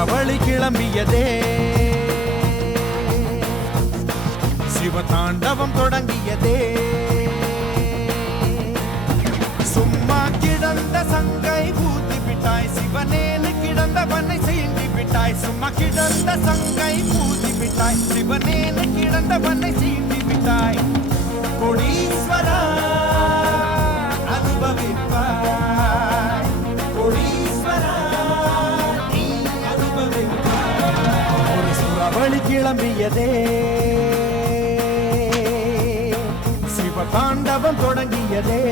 சுரவழி கிளம்பியதே சிவதாண்டவம் தொடங்கியதே சும்மா கிடந்த சங்கை ஊதி விட்டாய் சிவனேனு கிடந்தவனை சீண்டி விட்டாய் சும்மா கிடந்த சங்கை ஊதி விட்டாய் சிவனேனு கிடந்தவனை சீண்டி விட்டாய் கோடீஸ்வரா அனுபவிப்பாய் கோடீஸ்வரா நீ அனுபவிப்பாய் ஒரு சுரவழி கிளம்பியதே சிவதாண்டவம் தொடங்கியதே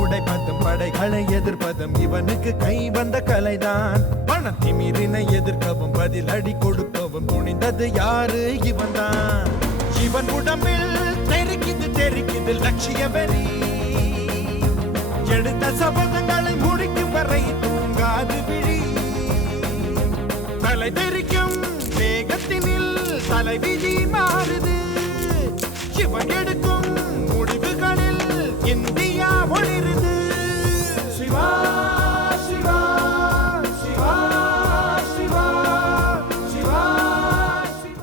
உடைப்பதும் படைகளை எதிர்ப்பதும் இவனுக்கு கை வந்த கலைதான் பணத்திமிரினை எதிர்க்கவும் பதில் அடி கொடுக்கவும் துணிந்தது யாரு இவன் தான் இவன் உடம்பில் தெரிக்குது லட்சிய வெறி எடுத்த சபதங்களை முடிக்கும் வரை தூங்காது விழி தலை தெரிக்கும் வேகத்தினில் தலைவிதி மாறுது